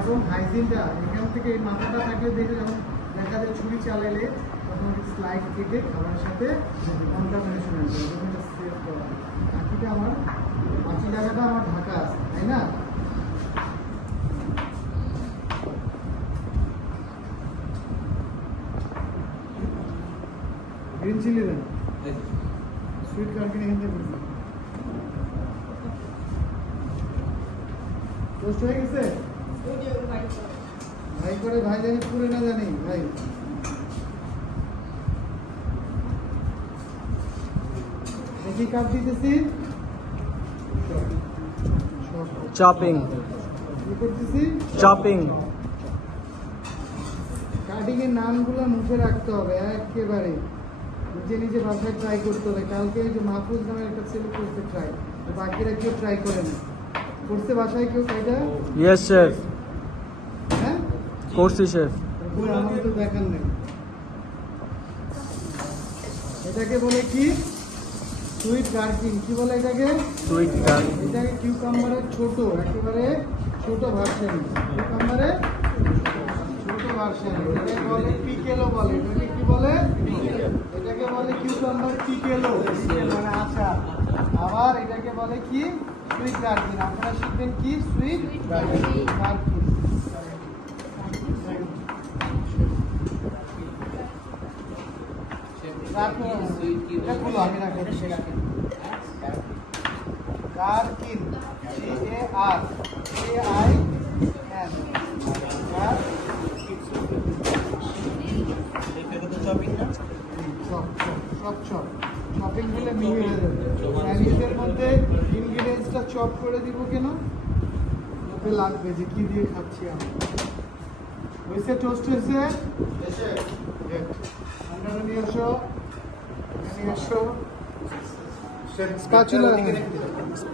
এবং হাইজিনটা এখান থেকে এই মাথাটা থাকলে দেখে যখন দেখা যায় ছুরি চালাইলে তখন স্লাইড কেটে খাবারের সাথে কন্টামিনেশন আসবে, সেভ করা। বাকিটা আমার বাকি জায়গাটা আমার ঢাকা আছে, তাই না? গ্রিন চিলি দেন, সুইট কার্কিন এখান থেকে টোস্ট হয়ে গেছে। ভাই করে ভাই জানি পুরে না জানি ভাই। কি কাপ দিতেছি? চপিং কি করতেছি? চপিং কাটিং এর নামগুলো মুখে রাখতে হবে একেবারে, নিজে নিজে বাসায় ট্রাই করতে হবে। কালকে এই যে মাহফুজ নামের একটা ছেলে করতে ট্রাই, বাকিরা কেউ ট্রাই করে না। করতে বাসায় কেউ এটা? ইয়েস শেফ, হ্যাঁ করছি শেফ। আমার তো দেখার নেই। এটাকে বলে কি? সুইট গার্কিন। কি বলে এটাকে? সুইট গার্কিন। এটাকে কিউকাম্বারের ছোট, একেবারে ছোট ভার্সন। কিউকাম্বারের ছোট ভার্সন, এটাকে বলে পিকেলো বলে। এটাকে কি বলে? এটাকে বলে কিউকাম্বার পিকেলো, মানে আচার। আবার এটাকে বলে কি? সুইট গার্কিন। আপনারা শিখবেন কি? সুইট গার্কিন। গার্কিন, শপিং দিলে মিহি হয়ে যাবে। চাইনিজের মধ্যে ইনগ্রিডিয়েন্টসটা চপ করে দিব কেন? ওকে লাগবে যে কি দিয়ে খাচ্ছি আমি। হয়েছে? টোস্ট হয়েছে? ঠান্ডাটা নিয়ে আসো, নিয়ে আসো। স্প্যাচুলা,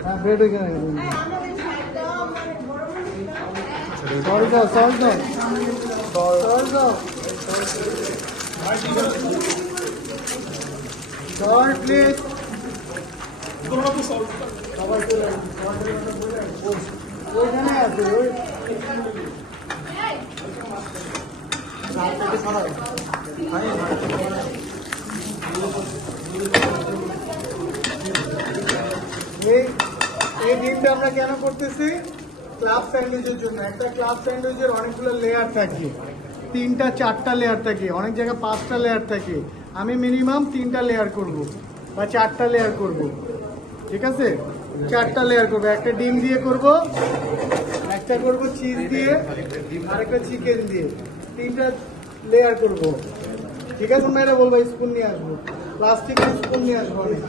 হ্যাঁ ব্রেড ওইখানে। সল্ট দাও, সল্ট দাও, সল্ট দাও, সল্ট প্লিজ। ওইখানে আছে, ওই এই ডিমটা আমরা কেন করতেছি? ক্লাব স্যান্ডউইচের জন্য। একটা ক্লাব স্যান্ডউইচের অনেকগুলো লেয়ার থাকে, 3টা 4টা লেয়ার থাকে, অনেক জায়গায় 5টা লেয়ার থাকে। আমি মিনিমাম 3টা লেয়ার করব বা 4টা লেয়ার করব, ঠিক আছে? 4টা লেয়ার করবো। একটা ডিম দিয়ে করব, একটা করব চিজ দিয়ে, আর একটা চিকেন দিয়ে। 3টা লেয়ার করব, ঠিক আছে? মেয়েরা বলবো স্পুন নিয়ে আসবো, প্লাস্টিকের স্পুন নিয়ে আসবো অনেক।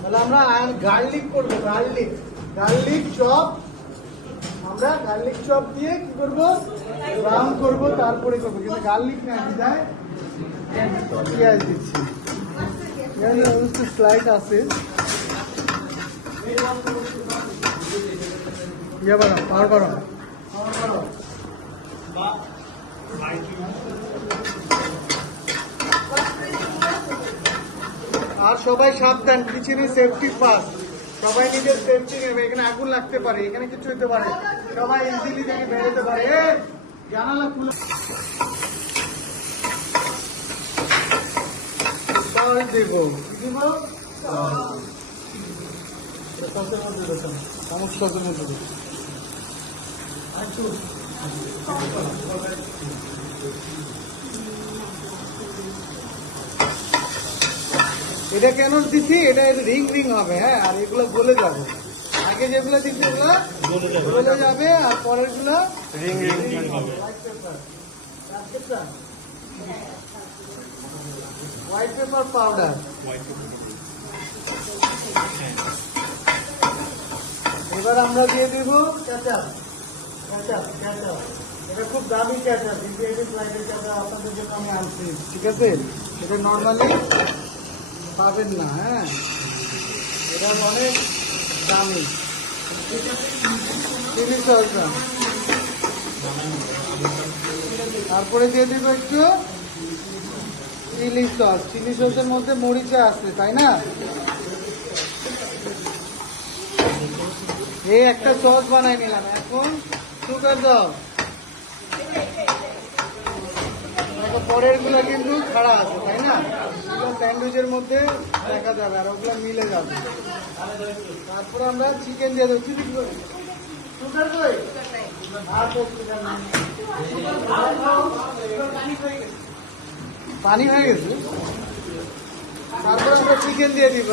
তাহলে আমরা গার্লিক করবো, গার্লিক চপ। আমরা গার্লিক চপ দিয়ে কি করবো? ব্রাউন করবো, তারপরে করবো। কিন্তু গার্লিক না বিদায় পেঁয়াজ দিচ্ছি। স্লাইড আছে, পাওয়ার করো। আর সবাই সাবধান, কিচেনে সেফটি ফার্স্ট। সবাই নিজের সেফটি নেবে। এখানে আগুন লাগতে পারে, এখানে কিছু হতে পারে, সবাই ইজিলি থেকে বেরোতে পারে। জানালা খুলে দেবো, সমস্যার মধ্যে দেবো। এটা কেন দিচ্ছি? এটা রিং রিং হবে, হ্যাঁ, আর এগুলো গলে যাবে। আগে যেগুলো দিচ্ছি ওগুলো গলে যাবে, আর পরের গুলো রিং রিং হবে। White paper powder. এবার আমরা দিয়ে দেব কেচাপ। এটা খুব দামি কেচাপ, আপনাদের জন্য আমি আনছি, ঠিক আছে? এটা নর্মালি পাবেন না, হ্যাঁ, এটা অনেক দামি। চিলি সসটা তারপরে দিয়ে দেবো একটু চিলি সস। চিলি সসের মধ্যে মরিচা আছে, তাই না? এই একটা সস বানাই নিলাম, এখন সুগার দাও। দেখো পরের গুলো কিন্তু খাড়া আছে, তাই না? এগুলো স্যান্ডউইচের মধ্যে দেখা যাবে আর ওগুলো মিলে যাবে। তারপরে আমরা চিকেন দিয়ে দেবো। সুগার কই? আর তো sugar নাই। পানি হয়ে গেছে। তারপরে আমরা চিকেন দিয়ে দিব।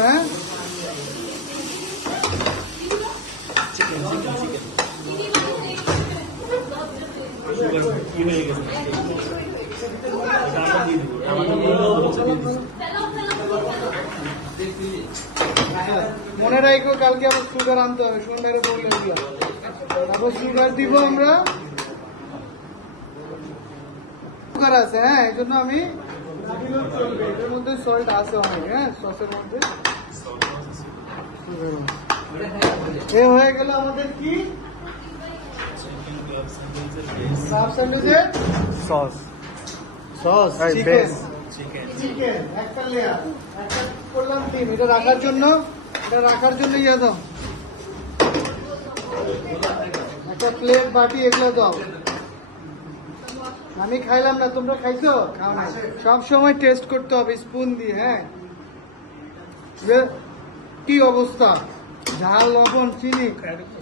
হ্যাঁ, মনে রাখো কালকে আবার সুগার আনতে হবে, সন্ধ্যারে বললে দিলাম। তারপর সুগার দিব আমরা, সুগার আছে। হ্যাঁ, এই জন্য আমি চলবে, এটার মধ্যে সল্ট আছে অনেক। হ্যাঁ, সসের মধ্যে এ হয়ে গেল আমাদের কি ক্লাব স্যান্ডউইচের সস সস। এই চিকেন base। চিকেন একটা লেয়ার, একটা করলাম ডিম। এটা রাখার জন্য ইয়ে দাও, একটা প্লেট বাটি এগুলো দাও। আমি খাইলাম না, তোমরা খাইছো? খাও না। সব সময় টেস্ট করতে হবে স্পুন দিয়ে। হ্যাঁ, যে কি অবস্থা, ঝাল লবণ চিনি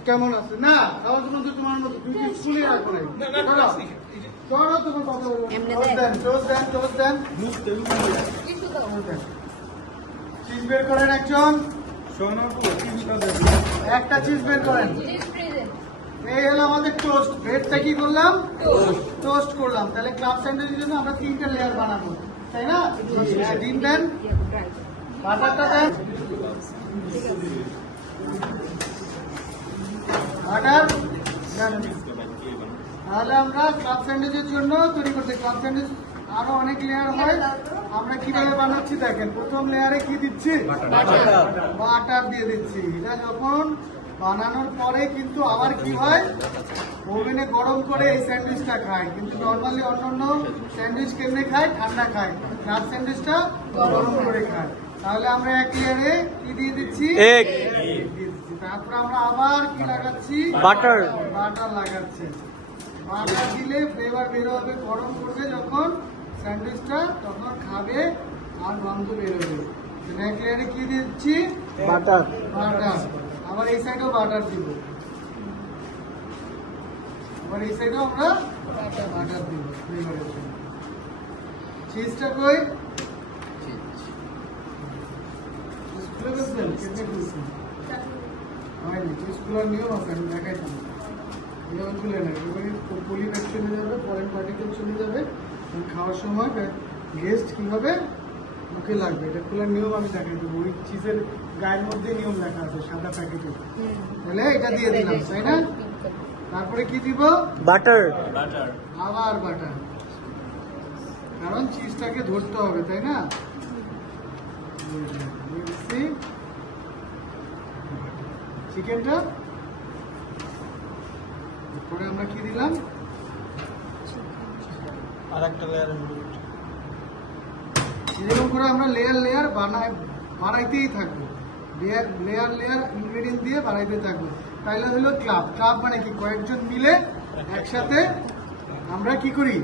কেমন আছে না খাওয়ার জন্য তো তোমার মতো দুই স্পুনই রাখো নাই। চলো তোমার কথা বলো। টোস্ট দেন। চিজ বের করেন একজন, একটা চিজ বের করেন। এই হলো আমাদের টোস্ট। ব্রেডটা কি করলাম? টোস্ট করলাম। তাহলে ক্লাব স্যান্ডউইচের জন্য আমরা 3টা লেয়ার বানাবো, তাই না? ডিম দেন, বাটারটা দেন, বাটার দেন। তাহলে আমরা ক্লাব স্যান্ডউইচের জন্য তৈরি করতে, ক্লাব স্যান্ডউইচ আরো অনেক লেয়ার হয়। আমরা কিভাবে বানাচ্ছি দেখেন। প্রথম লেয়ারে কি দিচ্ছি? বাটার দিয়ে দিচ্ছি। এটা যখন বানানোর পরে কিন্তু আবার কি হয়, ওভেনে গরম করে এই স্যান্ডউইচটা খায়। কিন্তু নর্মালি অন্যান্য স্যান্ডউইচ কেমনে খায়? ঠান্ডা খায়। ক্লাব স্যান্ডউইচটা গরম করে খায়। তাহলে আমরা এক লেয়ারে কি দিয়ে দিচ্ছি? এগ। দিয়ে দিচ্ছি। তারপর আমরা আবার কি লাগাচ্ছি? বাটার। বাটার লাগাচ্ছি। বাটার দিলে ফ্লেভার বের হবে, গরম করবে যখন স্যান্ডউইচটা, তখন খাবে আর গন্ধ বেরোবে। এক লেয়ারে কি দিচ্ছি? বাটার। বাটার। আবার এই সাইডেও বাটার দিব, আবার এই সাইডেও আমরা বাটার দিব ফ্লেভারের জন্য। চিজটা কই? চিজ খুলে ফেলছেন? কেটে ফেলছেন? হয়নি। চিজ খোলার নিয়ম আছে, আমি দেখাইতাম। নিয়ম খুলে না, পলিপ্যাক চলে যাবে, ফরেন পার্টিকেল চলে যাবে। খাওয়ার সময় গেস্ট কি হবে, মুখে লাগবে। এটা খোলার নিয়ম আমি দেখাই দেবো। ওই চিজের গায়ের মধ্যে নিয়ম লেখা আছে সাদা প্যাকেটে। তাহলে এটা দিয়ে দিলাম, তাই না? তারপরে কি দিব? বাটার। আবার বাটার, কারণ চিজটাকে ধরতে হবে, তাই না? চিকেনটা পরে আমরা কি দিলাম? আর একটা লেয়ার। এরকম করে আমরা লেয়ার বাড়াইতেই থাকবো। লেয়ার ইনগ্রেডিয়েন্ট দিয়ে বাড়াইতে থাকবো। তাইলে হলো ক্লাব মানে কি? কয়েকজন মিলে একসাথে আমরা কি করি?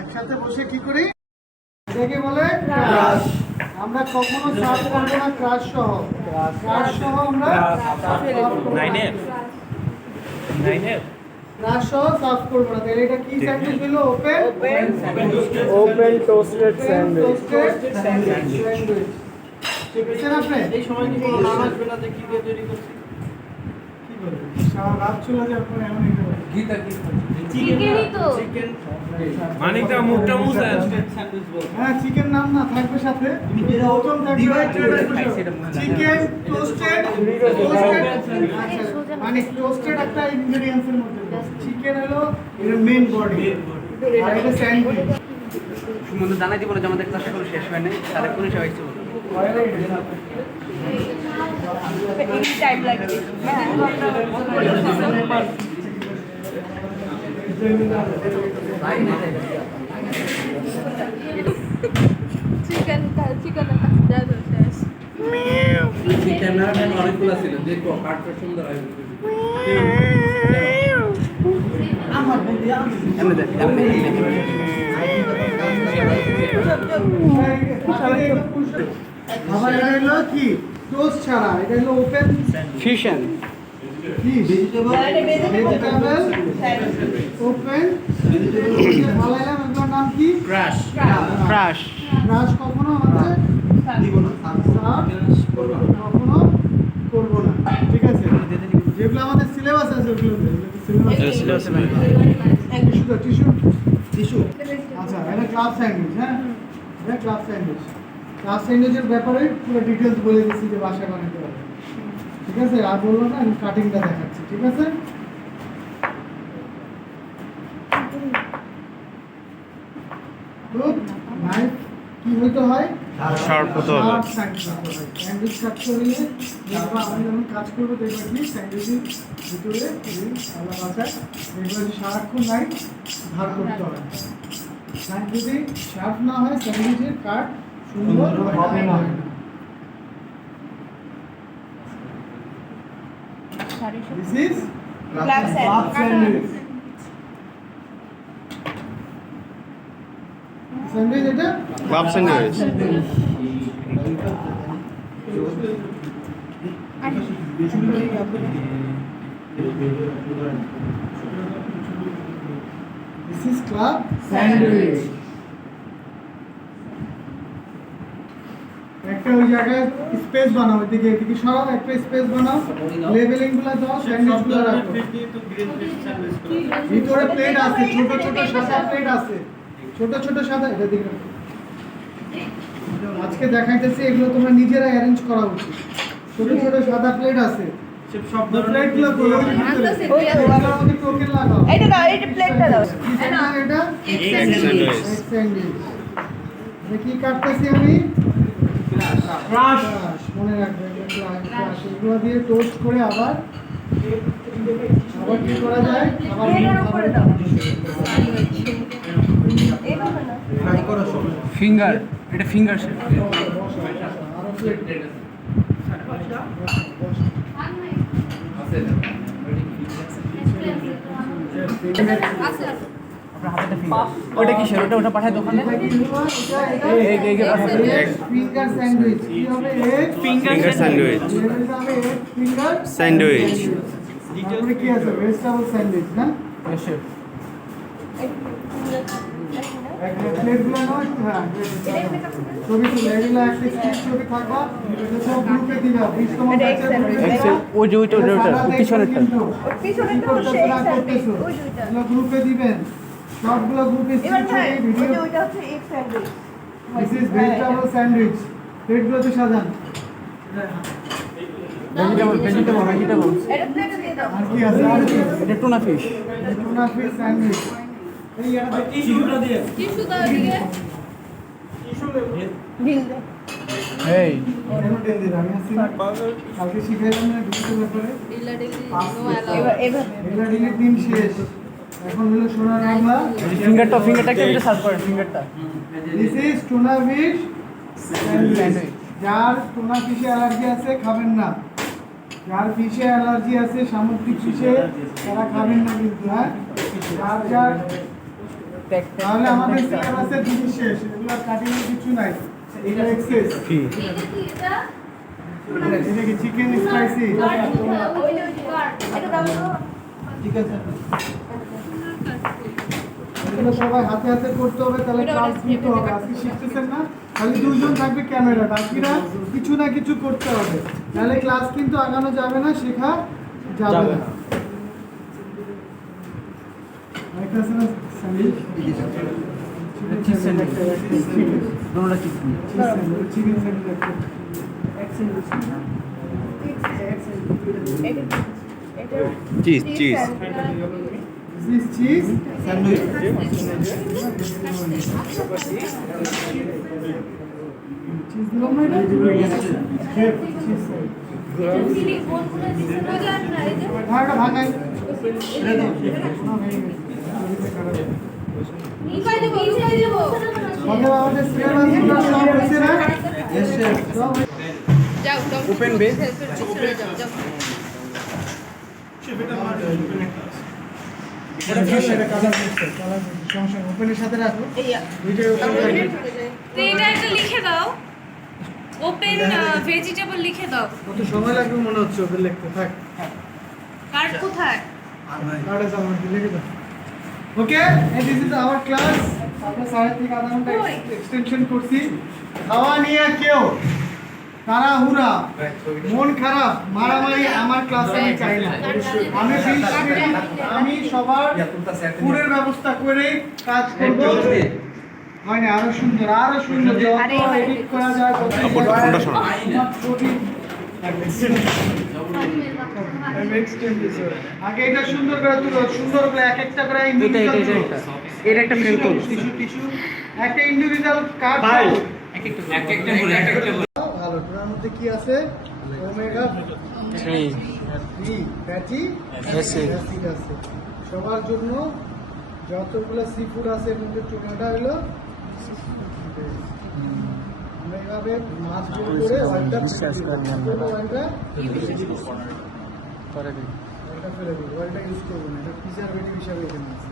একসাথে বসে কি করি? এটাকে বলে ক্রাশ। আমরা কখনো সার্ভ করবো না ক্রাশ সহ। ক্রাশ সহ আমরা ক্রাশ সহ সার্ভ করবো না। তাহলে এটা কি স্যান্ডউইচ হলো? Open toasted sandwich. স্যান্ডউইচ। ঠিক আছে আপনি? এই সময় কি কোনো নাম আসবে না যে কি দিয়ে তৈরি করছি? কি বলবেন? সারা রাত চলে যাবে, আপনার এমন হইতে পারে। চিকেনই তো। মানিকদা মুখটা মুছেন। হ্যাঁ, চিকেন নাম না থাকবে সাথে। প্রথম থাকবে চিকেন টোস্টেড। মানে টোস্টেড একটা ইনগ্রেডিয়েন্টস এর মধ্যে। চিকেন হলো এর মেইন বডি, আর এটা স্যান্ডউইচ। সুমন্ত জানাই দিব যে আমাদের ক্লাস এখনো শেষ হয় নাই, 19:30 হয়েছে। টাইম লাগবে। চিকেন যা শেষ। ক্যামেরাটা অনেকগুলো ছিল, দেখো কাটটা সুন্দর হয়। আবার এটা হলো কি টোস্ট ছাড়া, এটা হলো ওপেন ফিউশন ভেজিটেবল ওপেন ভালাইলাম। এগুলোর নাম কি? ক্রাশ ক্রাশ কখনো আমাদের দিব না, কখনো করবো না, ঠিক আছে? যেগুলো আমাদের সিলেবাস আছে ওগুলোতে টিস্যু। আচ্ছা, এটা ক্লাব স্যান্ডউইচ। হ্যাঁ, এটা ক্লাব স্যান্ডউইচ। ক্লাব স্যান্ডউইচের ব্যাপারে পুরো ডিটেলস বলে দিচ্ছি যে বাসায় বানাতে হবে, ঠিক আছে? আর বলবো না, আমি কাটিংটা দেখাচ্ছি, ঠিক আছে? নাইফ কি হইতে হয়? শার্প হতে হবে। স্যান্ডউইচ কাট করলে দেখবা, আমি যখন কাজ করবো দেখবা কি স্যান্ডউইচের ভিতরে আলাদা বাসায় দেখবা যে সারাক্ষণ নাইফ ধার করতে হয়। নাইফ যদি শার্প না হয় স্যান্ডউইচের কাট সুন্দর হবে না। This is Club sandwich. Sandwich এটা club sandwich. This is club sandwich. একটা ওই জায়গায় স্পেস বানাও, এদিকে এদিকে সরাও, একটা স্পেস বানাও, লেবেলিং গুলো দাও, স্যান্ডউইচ গুলো রাখো। ভিতরে প্লেট আছে, ছোট ছোট সাদা প্লেট আছে, ছোট ছোট সাদা, এটা দিকে আজকে দেখাইতেছি, এগুলো তোমরা নিজেরা অ্যারেঞ্জ করা উচিত। ছোট ছোট সাদা প্লেট আছে, সব প্লেট গুলো টোকেন লাগাও। এটা দাও, এটা প্লেটটা দাও। এটা স্যান্ডউইচ। স্যান্ডউইচ। কি কাটতেছি আমি? ক্রাশ। মনে রাখবে, ক্রাশ। এগুলো দিয়ে টোস্ট করে আবার কি করা যায়? আবার এটার উপরে দাও। এইভাবে না। ফিঙ্গার, এটা ফিঙ্গার শেপ। আরো প্লেট ওটা কি শেপ? ওটা পাঠায় দোকানে। Finger sandwich. কি হবে? Egg finger sandwich. Finger sandwich. তারপরে কি আছে? ভেজিটেবল স্যান্ডউইচ না? প্লেটগুলো নাও একটু। হ্যাঁ, ছবি তুলে এগুলো একটা স্টিক ছবি থাকবা, এটা সব গ্রুপে দিবা। 20 তম ব্যাচের পিছনেরটা। পিছনেরটা হচ্ছে এক স্যান্ডউইচ, ওই দুইটা। গ্রুপে দিবেন, সবগুলো গ্রুপে এবার ভাই, স্টিক ভিডিও। ওইটা হচ্ছে এক sandwich. This is vegetable sandwich. প্লেটগুলোতে সাজান। ভেজিটেবল। এটা প্লেটে দিয়ে দাও। আর কি আছে? আর কি আছে? এটা tuna fish. Tuna fish sandwich. এই এটা টিস্যুটা দিয়ে। টিস্যু দাও দিকে। বিল দাও। এই কেন টেন দিন? আমি আছি না। কালকে শিখাইলাম না ডিজিটাল ব্যাপারে। এভাবে। এগুলা ডিলিট দিন শেষ। এখন হলো সোনার বাংলা। ফিঙ্গারটা একটু সার্চ করেন, ফিঙ্গারটা। This is tuna fish sandwich. যার টুনা ফিশে অ্যালার্জি আছে খাবেন না, যার ফিশে অ্যালার্জি আছে সামুদ্রিক ফিশে তারা খাবেন না কিন্তু। হ্যাঁ, যার তাহলে আমাদের সিলেবাসের জিনিস শেষ, এগুলো কাটিং এর কিছু নাই। এটা এক্সেস। এটা কি চিকেন স্পাইসি? এটা দাও তো। ঠিক আছে, এগুলো সবাই হাতে হাতে করতে হবে, তাহলে ক্লাস নিতে হবে। আজকে শিখতেছেন না, খালি দুজন থাকবে ক্যামেরা, বাকিরা কিছু না কিছু করতে হবে, তাহলে ক্লাস কিন্তু আগানো যাবে না, শেখা যাবে না। আরেকটা আছে না sandwich? Chicken sandwich. Cheese cheese. This is cheese sandwich. Cheese দিলাম না এটা? Cheese ভাঙা ভাঙাই। আমাদের সিলেবাস সব হয়েছে না? সব যাও Open base? চলে যাও যাও ওপেনের সাথে রাখো এই দুইটাই open রাখো। তো এটা একটা লিখে দাও ওপেন ভেজিটেবল লিখে দাও কত সময় লাগবে মনে হচ্ছে ওপেন লিখতে থাক কার্ড কোথায় কার্ড আছে আমার লিখে দাও okay and this is our class আমরা সাড়ে 3 আধা ঘন্টা ওই। এক্সটেনশন করছি খাওয়া নিয়ে কেউ তাড়াহুড়া মন খারাপ মারামারি আমার ক্লাসে আমি চাই না আমি আমি সবার ফুডের ব্যবস্থা করে কাজ করব হয় না আরো সুন্দর যত এডিট করা যায় তত ফোনটা শোনো। আগে এটা সুন্দর করে তুলো সুন্দর করে এক একটা করে এটা একটা ফ্রেম তো টিস্যু একটা ইন্ডিভিজুয়াল কার্ড ভালো ওটার মধ্যে কি আছে ওমেগা 3 ফ্যাটি অ্যাসিড আছে সবার জন্য যতগুলো সি ফুড আছে এর মধ্যে টুনাটা হলো আমরা এভাবে মাছ বের করে ওয়াইনটা ফেলে দিই ওয়াইনটা ইউজ করবো না এটা প্রিজারভেটিভ হিসাবে এখানে আছে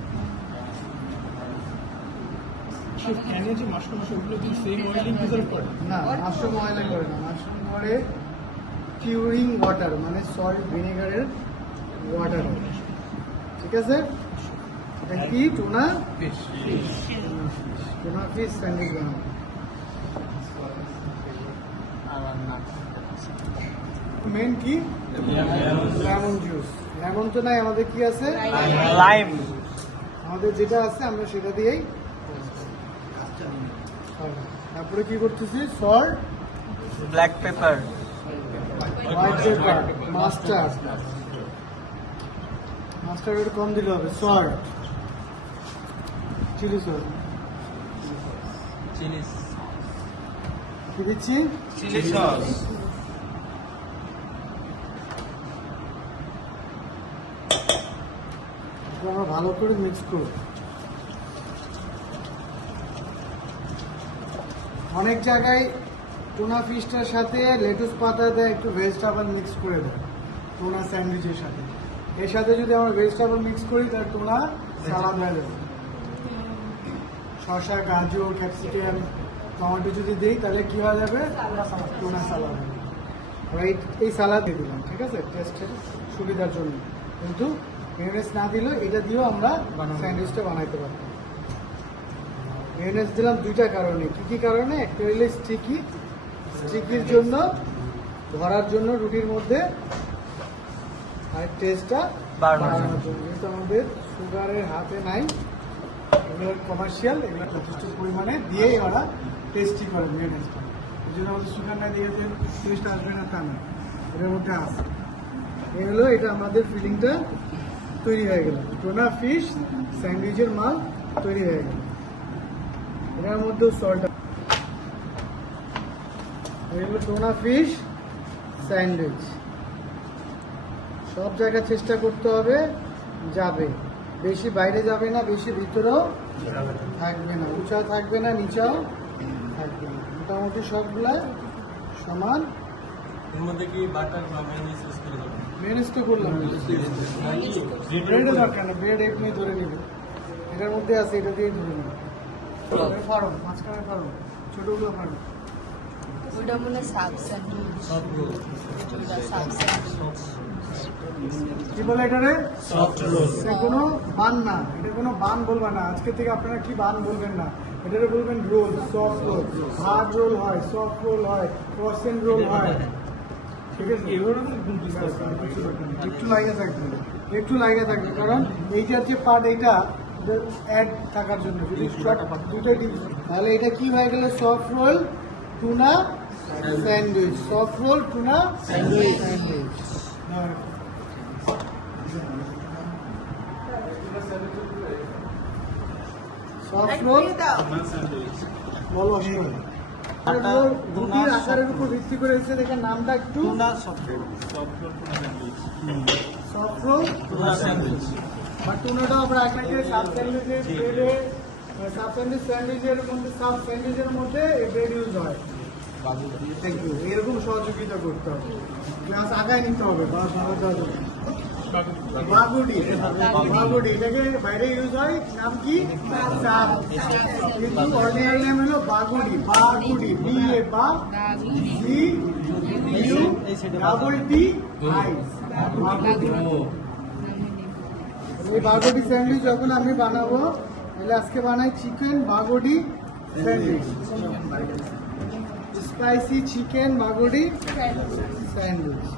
না মাশরুম অয়েলে করে না মাশরুম করে কিউরিং ওয়াটার মানে সল্ট ভিনেগারের ওয়াটার ঠিক আছে এটা কি tuna fish tuna fish sandwich বানাবো মেন কি লেমন জুস লেমন তো নাই আমাদের কি আছে লাইম আমাদের যেটা আছে আমরা সেটা দিয়েই তারপরে কি করতেছি salt black pepper white paper mustard একটু কম দিলে হবে সল্ট চিলি সল্ট চিলি কি দিচ্ছি চিলি সস এটা আমরা ভালো করে মিক্স করব অনেক জায়গায় টুনা ফিশটার সাথে লেটুস পাতা দেয় একটু ভেজিটেবল মিক্স করে দেয় টুনা স্যান্ডউইচের সাথে এর সাথে যদি আমরা ভেজিটেবল মিক্স করি তাহলে টুনা সালাদ হয়ে যাবে শসা গাজর ক্যাপসিকাম টমেটো যদি দিই তাহলে কি হয়ে যাবে টুনা সালাদ হবে আমরা এই সালাদ দিয়ে দিলাম ঠিক আছে টেস্টের সুবিধার জন্য কিন্তু মেয়োনেজ না দিলেও এটা দিয়েও আমরা স্যান্ডউইচটা বানাইতে পারবো মেয়োনেজ দিলাম দুইটা কারণে কি কারণে একটা হইলে স্টিকির জন্য ধরার জন্য রুটির মধ্যে আর টেস্টটা বাড়ানোর জন্য যেহেতু আমাদের সুগারের হাতে নাই এগুলো কমার্শিয়াল এগুলো যথেষ্ট পরিমাণে দিয়ে ওরা টেস্টি করে মেয়োনেজটা এই জন্য আমাদের সুগার না দিয়ে টেস্ট আসবে না তা না এটার মধ্যে আসে এগুলো এটা আমাদের ফিলিংটা তৈরি হয়ে গেল টুনা ফিশ স্যান্ডউইচের মাল তৈরি হয়ে গেল এটার মধ্যেও সল্ট এগুলো টুনা ফিশ স্যান্ডউইচ সব জায়গায় চেষ্টা করতে হবে যাবে বেশি বাইরে যাবে না বেশি ভিতরেও থাকবে না উঁচা থাকবে না নিচাও থাকবে না মোটামুটি সবগুলা সমান এর মধ্যে কি বাটার বা মেয়োনিজ ইউজ করে দেবেন মেয়োনিজ তো করলাম ব্রেডও দরকার না ব্রেড এমনি ধরে নেবে এটার মধ্যে আছে এটা দিয়ে ধরে নেবে ফাড়ো মাঝখানে ফাড়ো ছোটগুলো ফাড়ো ওটা মনে সাব স্যান্ডউইচ সব রোল ওটা সাব স্যান্ডউইচ কি বলে এটারে সফট রোল এটা কোনো বান না এটা কোনো বান বলবা না আজকে থেকে আপনারা কি বান বলবেন না এটারে বলবেন roll soft roll hard roll হয় সফট রোল হয় পার্সেন্ট রোল হয় ঠিক আছে একটু লাগে থাকবে কারণ এইটার যে পার্ট এইটা অ্যাড থাকার জন্য যদি দুটোই দিন তাহলে এটা কি হয়ে গেল soft roll tuna sandwich soft roll tuna sandwich soft roll বলো রুটির আকারের উপর ভিত্তি করে এসে দেখে নামটা একটু সফট রোল বা টুনাটাও আমরা আপনাকে সাব স্যান্ডউইচের ব্রেডে সাব স্যান্ডউইচ স্যান্ডউইচের মধ্যে সাব স্যান্ডউইচের মধ্যে ব্রেড ইউজ হয় থ্যাংক ইউ। এরকম সহযোগিতা করতে হবে, ক্লাস আগায় নিতে হবে। বাগুডি, বাগুডি এটাকে বাইরে ইউজ হয়, নাম কি? সাপ। কিন্তু অরিজিনাল নাম হলো বাগুডি। বাগুডি, বি এ বা G U double T I, বাগুডি। এই বাগুডি স্যান্ডউইচ যখন আমি বানাবো, তাহলে আজকে বানাই চিকেন বাগুডি স্যান্ডউইচ, স্পাইসি চিকেন বাগুডি স্যান্ডউইচ।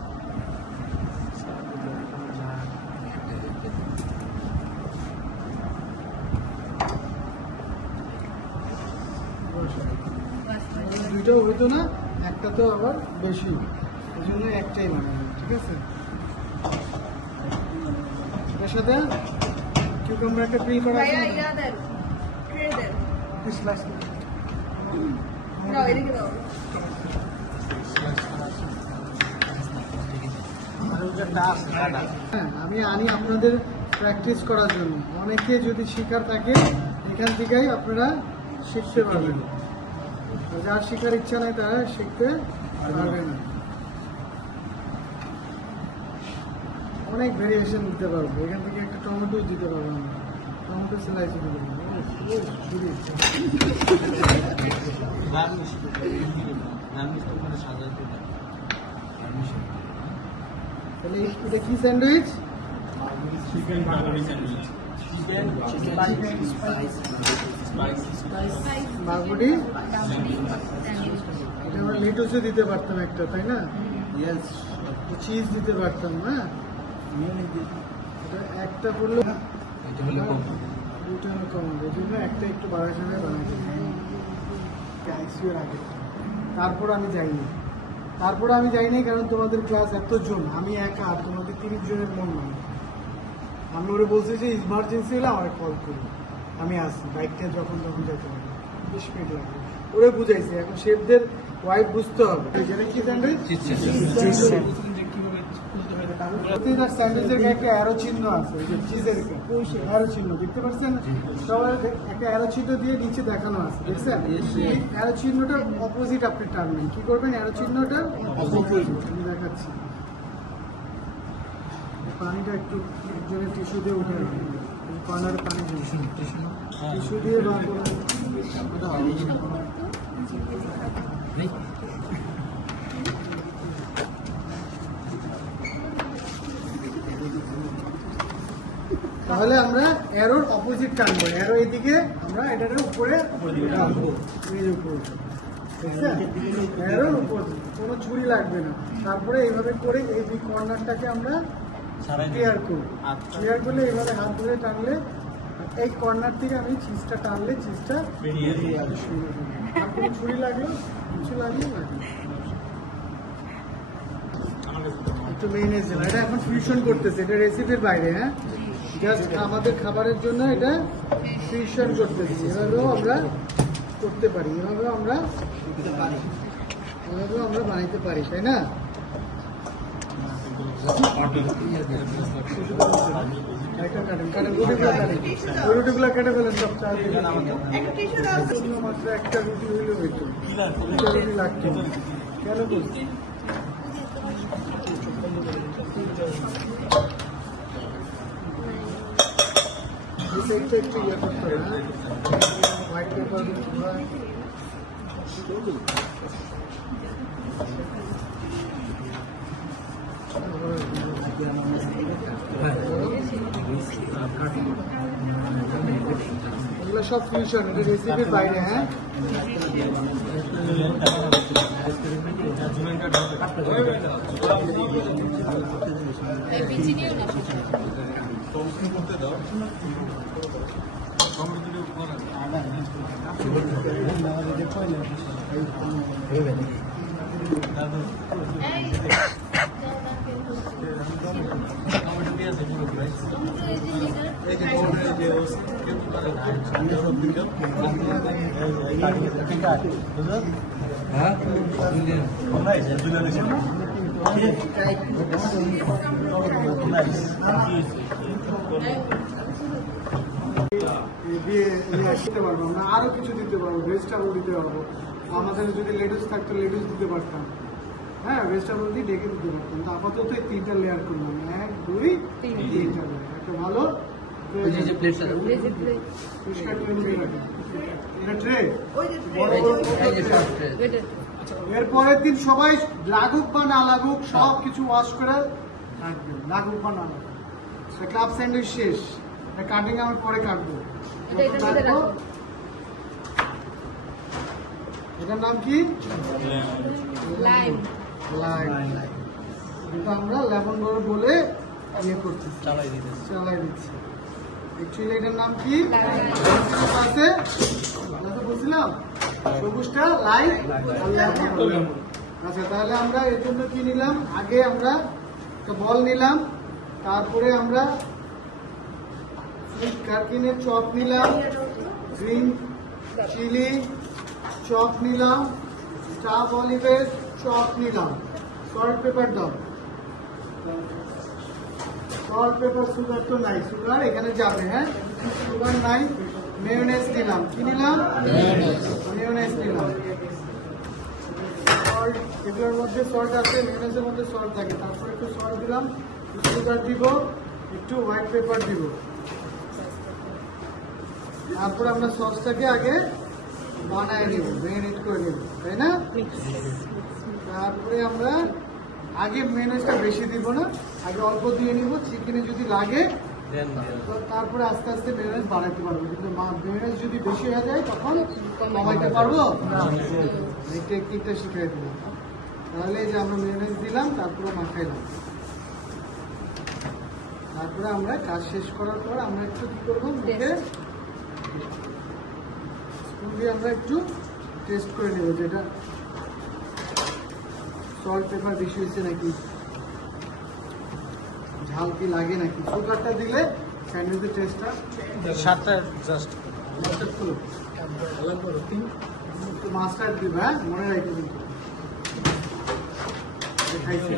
দুইটাও হইতো না, একটা তো আবার বেশি, এই জন্য একটাই বানাবো, ঠিক আছে? এটার সাথে কিউকাম্বার একটা গ্রিল করা আছে। Slice করে। হ্যাঁ, আমি আনি আপনাদের প্র্যাকটিস করার জন্য। অনেকে যদি শিকার থাকে, এখান থেকেই আপনারা শিখতে পারবেন। যার শিখার ইচ্ছা নেই তারা শিখতে পারবে না। অনেক ভেরিয়েশন দিতে পারবো, এখান থেকে একটা টমেটো দিতে পারবো, আমরা টমেটো স্লাইস দিতে পারবো। তাহলে এটা কি স্যান্ডউইচ? চিকেন বাগুডি স্যান্ডউইচ। বাগুডি। এটা আমরা লেটুসও দিতে পারতাম একটা, তাই না? চিজ দিতে পারতাম। হ্যাঁ, এটা একটা করলো, দুটো কম হবে, এই জন্য একটা একটু বাড়ার জন্য বানাই আগে। তারপর আমি যাইনি, কারণ তোমাদের ক্লাস এতজন, আমি একা, আর তোমাদের 30 জনের মন নয়। আমি ওরে বলছি যে ইমার্জেন্সি হলে আমার কল করি, আমি আসি, বাইকটা যখন যেতে পারি, 20 মিনিট লাগবে। ওরে বুঝাইছি, এখন শেফদের ওয়াইফ বুঝতে হবে। যেটা কি স্যান্ডউইচ? প্রতিটা স্যান্ডউইচের গায়ে একটা অ্যারো চিহ্ন আছে, ওই যে চিজের অ্যারো চিহ্ন দেখতে পাচ্ছেন? সবার একটা অ্যারো চিহ্ন দিয়ে নিচে দেখানো আছে, দেখছেন? এই অ্যারো চিহ্নটার অপোজিট আপনি টানবেন। কি করবেন? অ্যারো চিহ্নটার অপোজিট আমি দেখাচ্ছি। পানিটা একটু একজনের টিস্যু দিয়ে উঠে রাখবেন, কর্নারে পানি টিস্যু দিয়ে বার করবেন। তাহলে আমরা অ্যারোর অপোজিট টানবো, অ্যারো এদিকে, আমরা এটার উপরে টানবো, এই যে উপরে, দেখছেন? অ্যারোর উপর কোনো ছুরি লাগবে না। তারপরে এইভাবে করে এই দুই কর্নারটাকে আমরা ক্লিয়ার করব। ক্লিয়ার করলে এইভাবে হাত ধরে টানলে, এই কর্নার থেকে আমি চিজটা টানলে চিজটা বেরিয়ে যাবে। আর কোনো ছুরি লাগলো, কিছু লাগলো একটু মেইনেজ দিলাম। এটা এখন ফিউশন করতেছে, এটা রেসিপির বাইরে। হ্যাঁ, জাস্ট আমাদের খাবারের জন্য এটা ফিউশন করতেছি। এভাবেও আমরা করতে পারি, এভাবেও আমরা বানাইতে পারি, তাই না? রুটিগুলো কেটে ফেলেন সব, মাত্র একটা রুটি হইলে হইতো, দুটা রুটি লাগতো। কেন করছি? একটু ইয়ে করতে হবে, হ্যাঁ, হোয়াইট পেপার এগুলো সব ফিউশন, এটা রেসিপির বাইরে। হ্যাঁ, দিয়ে দিতে পারবো, আমরা আরও কিছু দিতে পারবো, ভেজিটেবল দিতে পারবো। আমাদের যদি লেটুস থাকতো লেটুস দিতে পারতাম, হ্যাঁ ভেজিটেবল দিয়ে ডেকে দিতে পারতাম। তো আপাতত এই 3টা লেয়ার করলাম, 1 2 3টা লেয়ার। একটা ভালো প্লেটটা পরিষ্কার করে নিয়ে রাখেন। এটা ট্রে, এর পরের দিন সবাই লাগুক বা না লাগুক সব কিছু ওয়াশ করে রাখবেন, লাগুক বা না লাগুক। ক্লাব স্যান্ডউইচ শেষ, কাটিং আমি পরে কাটবো। কাটবো। এটার নাম কি? Lime lime. এটা আমরা লেমন বলে ইয়ে করতেছি, চালাই দিচ্ছি। অ্যাকচুয়ালি এটার নাম কি আছে বলছিলাম, সবুজটা লাইম আর লেমন। আচ্ছা, তাহলে আমরা এর জন্য কি নিলাম? আগে আমরা একটা বল নিলাম, তারপরে আমরা সুইট কার্কিনের চপ নিলাম, গ্রিন চিলি চপ নিলাম, স্টাফ অলিভের চপ নিলাম, সল্ট পেপার দাও, সল্ট পেপার। সুগার তো নাই, সুগার এখানে যাবে, হ্যাঁ সুগার নাই। মেয়োনেজ নিলাম, কি নিলাম? মেয়োনেজ নিলাম। সল্ট, এগুলোর মধ্যে সল্ট আছে, মেয়োনেজের মধ্যে সল্ট থাকে। তারপরে একটু সল্ট দিলাম, সুগার দিব, একটু হোয়াইট পেপার দিব। তারপরে আমরা সসটাকে আগে বানায় নিব, মেরিনেট করে নিব, তাই না? তারপরে আমরা আগে মেয়োনেজটা বেশি দিব না, আগে অল্প দিয়ে নিব। চিকেনে যদি লাগে তো তারপরে আস্তে আস্তে মেয়োনেজ বাড়াতে পারবো, কিন্তু মেয়োনেজ যদি বেশি হয়ে যায় তখন কমাইতে পারবো। এই টেকনিকটা শিখিয়ে দিলাম। তাহলে এই যে আমরা মেয়োনেজ দিলাম, তারপরে মাখাইলাম। তারপরে আমরা কাজ শেষ করার পর আমরা একটু কি করবো, মুখে স্পুন দিয়ে আমরা একটু টেস্ট করে নেব যেটা সল্ট পেপার বেশি হয়েছে নাকি, ঝাল কি লাগে নাকি। সুগারটা দিলে স্যান্ডউইচের টেস্টটা সাতটা জাস্ট মাস্টার্ড দিবে, হ্যাঁ মনে রাখবে কিন্তু। খাইছি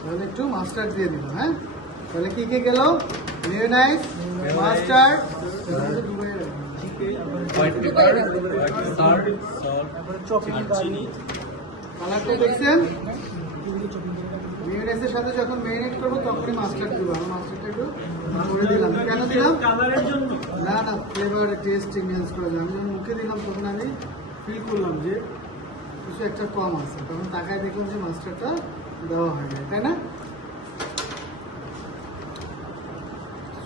তাহলে একটু মাস্টার্ড দিয়ে দিলাম, হ্যাঁ। তাহলে কি কি গেল? মেয়োনাইজ, মাস্টার্ড, কালারটা দেখছেন? মেয়োনাইজের সাথে যখন মেরিনেট করবো তখনই মাস্টার্ড দিব। আমি মাস্টার্ডটা একটু করে দিলাম। কেন দিলাম? না না, ফ্লেভার টেস্ট এনহ্যান্স করার জন্য। আমি যখন মুখে দিলাম তখন আমি ফিল করলাম যে কিছু একটা কম আছে, তখন তাকায় দেখলাম যে মাস্টারটা দেওয়া হয় না, তাই না?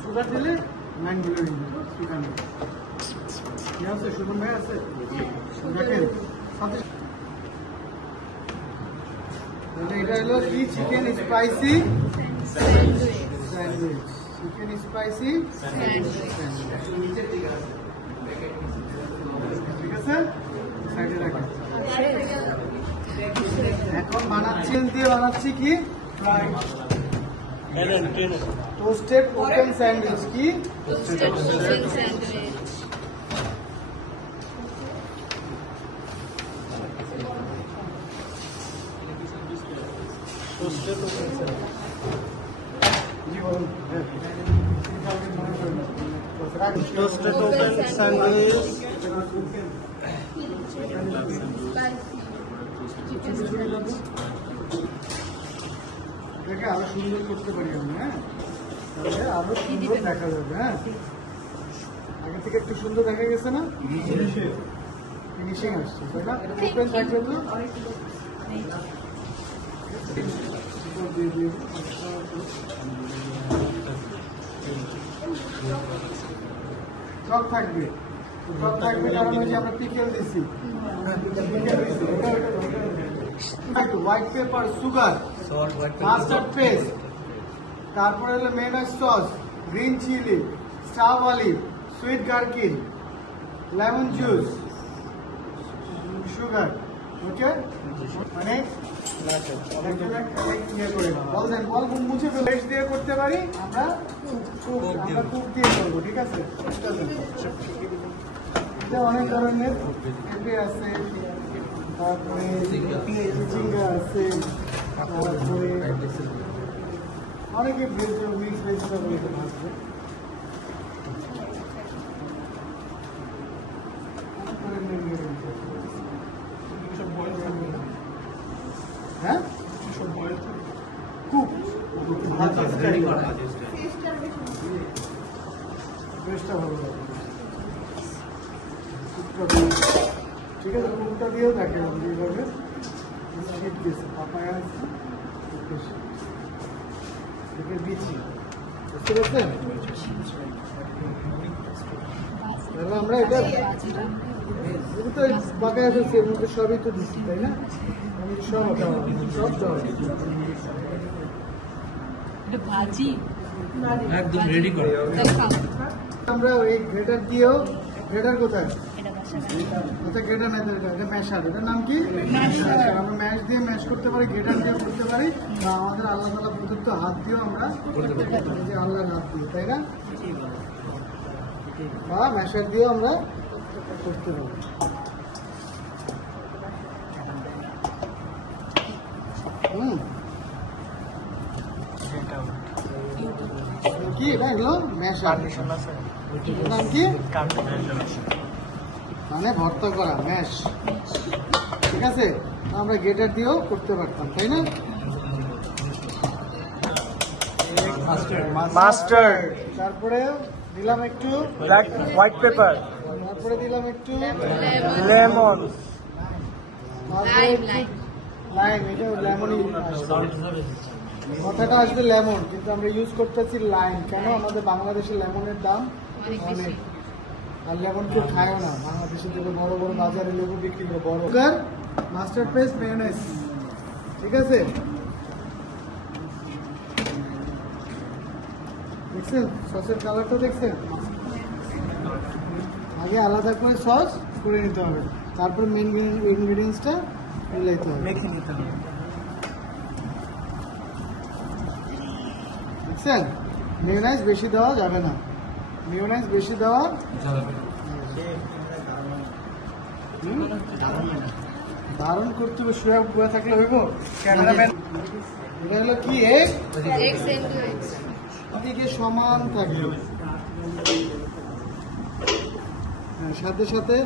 সুগার দিলে মাইন্ড ব্লোয়িং, সুগার নেই। কি আছে? সুগন ভাই আছে? দেখেন সাথে এটা হলো কি, chicken spicy sandwich. Chicken spicy sandwich, ঠিক আছে? সাইডে রাখেন। এখন বানাচ্ছি দিয়ে বানাচ্ছি কি, টোস্টেড ওপেন স্যান্ডউইচ। কি toasted open sandwich. Toasted open sandwich, জি বলুন। টোস্টেড ওপেন স্যান্ডউইচ দেখে আরো সুন্দর করতে পারি আমি, হ্যাঁ তাহলে আরো সুন্দর দেখা যাবে। হ্যাঁ আগে থেকে একটু সুন্দর দেখা গেছে না, ফিনিশিং আসছে, তাই না? ওপেন থাকবে তো টক থাকবে, টক থাকবে কারণ ওই যে আমরা পিকেল দিছি, white pepper, sugar, mustard paste, তারপরে হলো mayonnaise sauce, green chilli, stuff olive, sweet gherkin, lemon juice, sugar. Okay, মানে বল দেন, বল মুছে ফেলে দিয়ে করতে পারি আমরা, কুক দিয়ে করবো, ঠিক আছে? এটা অনেক ধরনের পেঁপে আছে, তারপরে চিচিঙ্গা আছে, তারপরে অনেকে মিক্স ভেজিটেবল এখানে আসবে। হ্যাঁ কুক বেশটা ভালো লাগে। ঠিক আছে, কুকটা দিয়েও দেখে এইভাবে শীত দিয়েছে পাপায়া আছে বিচি, বুঝতে পারছেন? তাহলে আমরা এটা তো বাকায় ফেলছি, এর মধ্যে সবই তো দিচ্ছি, তাই না? আমি সব সব দেওয়া ভাজি একদম রেডি করো। আমরা এই গ্রেটার দিয়েও, গ্রেটার কোথায়? এটা বাসা এটা গ্রেটার না, এটা ম্যাশার। এটার নাম কি? ম্যাশার। আমরা ম্যাশ দিয়ে ম্যাশ করতে পারি, গ্রেটার দিয়ে করতে পারি, বা আমাদের আল্লাহ তাআলা প্রদত্ত হাত দিয়েও আমরা করতে পারি, এই যে আল্লাহর হাত দিয়ে, তাই না? বা ম্যাশার দিয়েও আমরা করতে পারি। কি এটা এগুলো ম্যাশার, নাম কি? মানে ভর্তা করা ম্যাশ, ঠিক আছে? আমরা গ্রেটার দিয়েও করতে পারতাম, তাই না? মাস্টার্ড, তারপরে দিলাম একটু ব্ল্যাক হোয়াইট পেপার, তারপরে দিলাম একটু লেমন, লাইম লাইম লাইম। এটা লেমনই কথাটা আসবে লেমন, কিন্তু আমরা ইউজ করতেছি লাইম। কেন? আমাদের বাংলাদেশে লেমনের দাম অনেক বেশি। অনেক, আর লেমন কেউ খায়ও না। বাংলাদেশে থেকে বড় বড় বাজারে লেবু বিক্রি করে বড় সুগার, মাস্টার্ড পেস্ট, মেয়োনেজ, ঠিক আছে? দেখছেন সসের কালারটা? দেখছেন? আগে আলাদা করে সস করে নিতে হবে, তারপর মেন ইনগ্রিডিয়েন্টসটা মিলাইতে হবে, মেখে নিতে হবে। বুঝছেন? মেয়োনাইজ বেশি দেওয়া যাবে না, মেয়োনাইজ বেশি দেওয়া ধারণ করতে হবে। শুয়ে বয়ে থাকলে হইব? ক্যামেরাম্যান, এটা হলো কি? এগ এগ স্যান্ডউইচ দিকে সমান থাকবে। হ্যাঁ, সাথে সাথে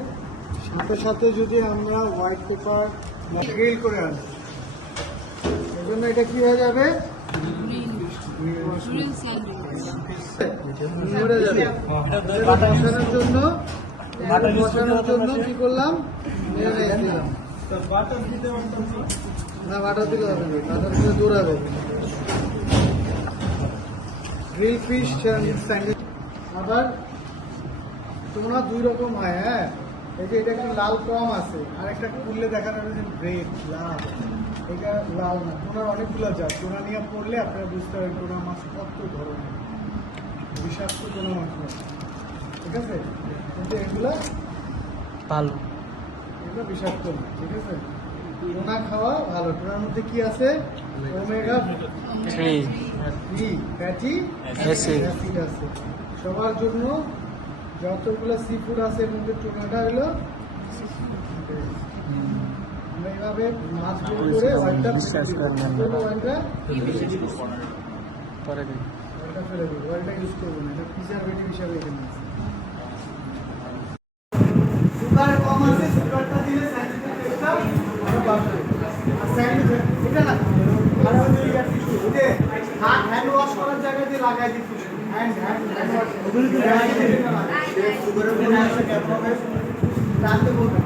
সাথে সাথে যদি আমরা হোয়াইট পেপার গ্রিল করে আনি, এই জন্য এটা কি হয়ে যাবে? গ্রিল স্যান্ডউইচ মরে যাবে। এটা বসানোর জন্য, বসানোর জন্য কি করলাম? মেয়োনেজ দিলাম। না, বাটার দিলে হবে না, বাটার দিলে দৌড়াবে। গ্রিল ফিশ স্যান্ডউইচ আবার তোমরা দুই রকম হয়। হ্যাঁ, এই যে এটা একটু লাল কম আছে, আর একটা খুললে দেখা যাবে যে রেড লাল। এটা লাল না, টোনার অনেকগুলো যায়। টোনা নিয়ে পড়লে আপনারা বুঝতে পারবেন টোনা মাছ কত ধরনের বিষাক্ত টোনা মাছ হয়, ঠিক আছে? কিন্তু এগুলো ভালো। এগুলো বিষাক্ত না, ঠিক আছে? টোনা খাওয়া ভালো। টোনার মধ্যে কি আছে? ওমেগা 3 ফ্যাটি অ্যাসিড অ্যাসিড আছে। সবার জন্য যতগুলো সি ফুড আছে এর মধ্যে টোনাটা হলো আমরা এইভাবে মাছ বের করে ওয়াইনটা পরে দিন। ওয়াইনটা ফেলে দেবো, ওয়াইনটা ইউজ করবো না, এটা প্রিজারভেটিভ হিসাবে এখানে আছে। সুগার কম আছে, সুগারটা দিলে স্যান্ডউইচের টেস্টটা আরো বাড়বে। আর স্যান্ডউইচ এটা না, আর ওই যে টিস্যু, ওই যে হ্যান্ড ওয়াশ করার জায়গায় দিয়ে লাগাই দিই টিস্যু, হ্যান্ড ওয়াশ। সুগারের জন্য আছে, ক্যাপ হবে, টানতে বলবেন।